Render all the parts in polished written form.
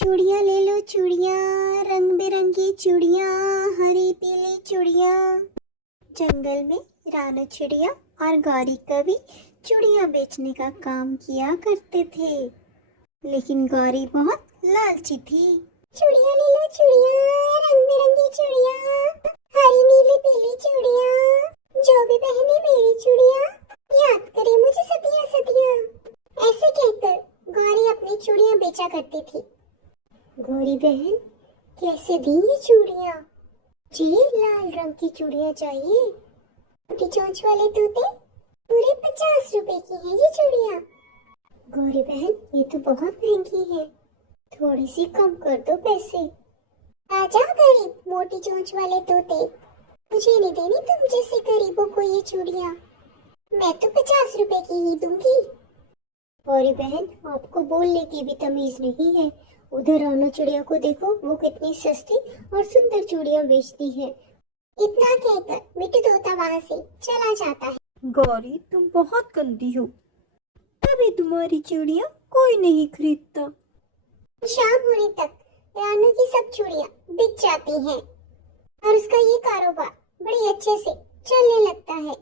चूड़ियाँ ले लो चूड़ियाँ, रंग बिरंगी चूड़ियाँ, हरी पीली चूड़ियाँ। जंगल में रानू चिड़िया और गौरी कवि चूड़ियाँ बेचने का काम किया करते थे, लेकिन गौरी बहुत लालची थी। चूड़ियाँ ले लो चूड़ियाँ, रंग बिरंगी चूड़ियाँ, हरी नीली पीली चूड़ियाँ, जो भी पहने मेरी चूड़ियाँ, याद करे मुझे सदियाँ सदियाँ। ऐसे कहकर गौरी अपनी चूड़ियाँ बेचा करती थी। गौरी बहन, कैसे दी ये चूड़ियाँ? जी, लाल रंग की चूड़ियाँ चाहिए। मोटी चोंच वाले तोते, पूरे 50 रुपए की है ये चूड़ियाँ। गौरी बहन, ये तो बहुत महंगी है, थोड़ी सी कम कर दो पैसे। आजा गरीब मोटी चोंच वाले तोते, मुझे नहीं देनी तुम जैसे गरीबों को ये चूड़ियाँ। मैं तो 50 रुपए की ही दूंगी। गौरी बहन, आपको बोलने की भी तमीज नहीं है। उधर रानू चिड़िया को देखो, वो कितनी सस्ती और सुंदर चूड़ियाँ बेचती है। इतना कहकर मिट्टू तोता वहाँ से चला जाता है। गौरी, तुम बहुत गंदी हो, तभी तुम्हारी चूड़ियाँ कोई नहीं खरीदता। शाम होने तक रानू की सब चूड़ियाँ बिक जाती हैं और उसका ये कारोबार बड़े अच्छे से चलने लगता है।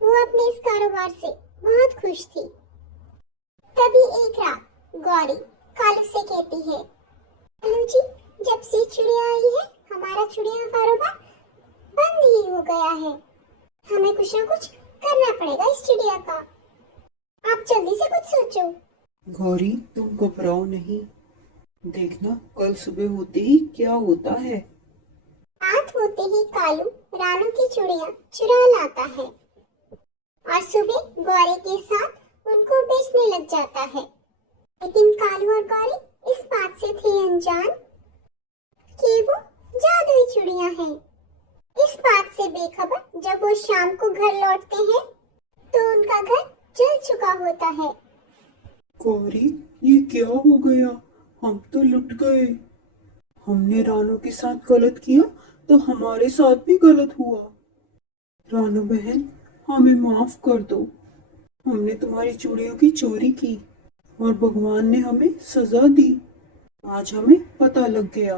वो अपने इस कारोबार से बहुत खुश थी। तभी एक रात गौरी कालू से कहती है, कालू जी, जब से चिड़िया आई है हमारा चिड़िया कारोबार बंद ही हो गया है। हमें कुछ ना कुछ करना पड़ेगा इस चिड़िया का। आप जल्दी से कुछ सोचो। गौरी, तुम घबराओ नहीं, देखना कल सुबह होते ही क्या होता है। रात होते ही कालू रानू की चूड़ियाँ चुरा लाता है और सुबह गौरी के साथ उनको बेचने लग जाता है। लेकिन कालू और गौरी इस बात से थे अनजान कि वो जादुई चूड़ियाँ हैं। इस बात से बेखबर जब वो शाम को घर लौटते हैं तो उनका घर जल चुका होता है। गौरी, ये क्या हो गया? हम तो लुट गए। हमने रानू के साथ गलत किया तो हमारे साथ भी गलत हुआ। रानू बहन, हमें माफ कर दो। हमने तुम्हारी चूड़ियों की चोरी की और भगवान ने हमें सजा दी। आज हमें पता लग गया,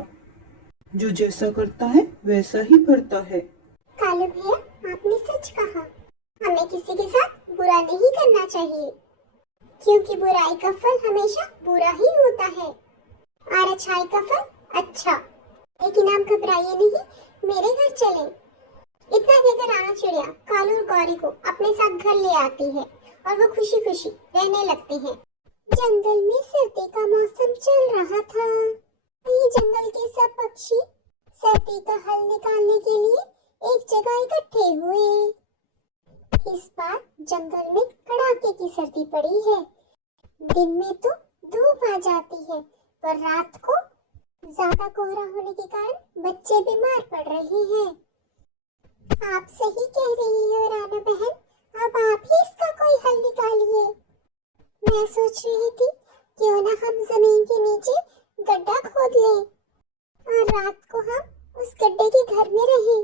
जो जैसा करता है वैसा ही भरता है। कालू भैया, आपने सच कहा। हमें किसी के साथ बुरा नहीं करना चाहिए, क्योंकि बुराई का फल हमेशा बुरा ही होता है और अच्छाई का फल अच्छा। लेकिन आप घबराइए नहीं, मेरे घर चलें। इतना कहकर रानू चिड़िया कालू और गौरी को अपने साथ घर ले आती है और वो खुशी खुशी रहने लगते हैं। जंगल में सर्दी का मौसम चल रहा था। वहीं जंगल के सब पक्षी सर्दी का हल निकालने के लिए एक जगह इकट्ठे हुए। इस बार जंगल में कड़ाके की सर्दी पड़ी है। दिन में तो धूप आ जाती है, पर रात को ज्यादा कोहरा होने के कारण बच्चे बीमार पड़ रहे हैं। आप सही कह रही हो रानू बहन, अब आप ही इसका कोई हल निकालिए। मैं सोच रही थी क्यों ना हम जमीन के नीचे गड्ढा खोद लें और रात को हम उस गड्ढे के घर में रहें।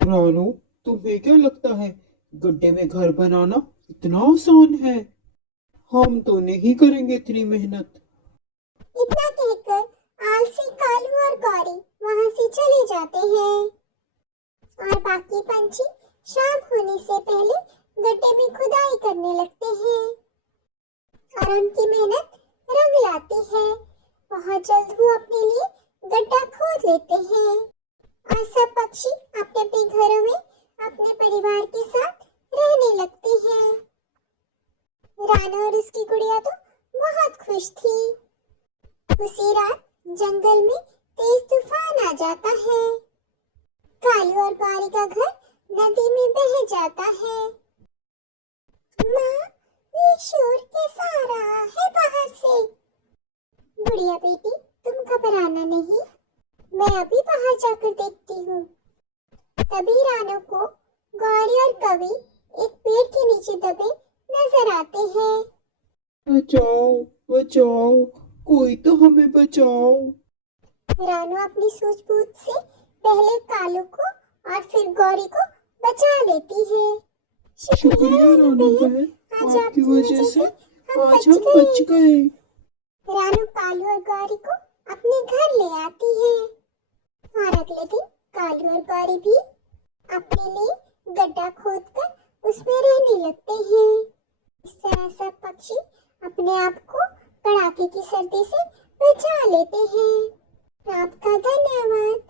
रानू, तुम्हें क्या लगता है गड्ढे में घर बनाना इतना आसान है? हम तो नहीं करेंगे इतनी मेहनत। इतना कहकर आलसी कालू और गौरी वहां से चले जाते हैं और बाकी पंछी शाम होने से पहले गड्ढे में खुदाई करने लगते हैं और उनकी मेहनत रंग लाती है। बहुत जल्द वो अपने लिए गड्ढा खोद लेते हैं और सब पक्षी अपने अपने घरों में अपने परिवार के साथ रहने लगते हैं। रानू और उसकी गुड़िया तो बहुत खुश थी। उसी रात जंगल में तेज तूफान आ जाता है। कालू और गौरी का घर नदी में बह जाता है। माँ, ये शोर कैसा आ रहा है बाहर से? गुड़िया बेटी, तुम घबराना नहीं, मैं अभी बाहर जाकर देखती हूँ। तभी रानू को गौरी और कवि एक पेड़ के नीचे दबे नजर आते हैं। बचाओ, बचाओ, कोई तो हमें बचाओ। रानू अपनी सूझबूझ से पहले कालू को और फिर गौरी को बचा लेती है। शुक्रिया रानू बहन, आज आपकी वजह से आज हम बच गए। रानू कालू और गौरी को कालू और गौरी भी अपने लिए गड्ढा खोदकर उसमें रहने लगते हैं। इस तरह सब पक्षी अपने आप को कड़ाके की सर्दी से बचा लेते हैं। आपका धन्यवाद।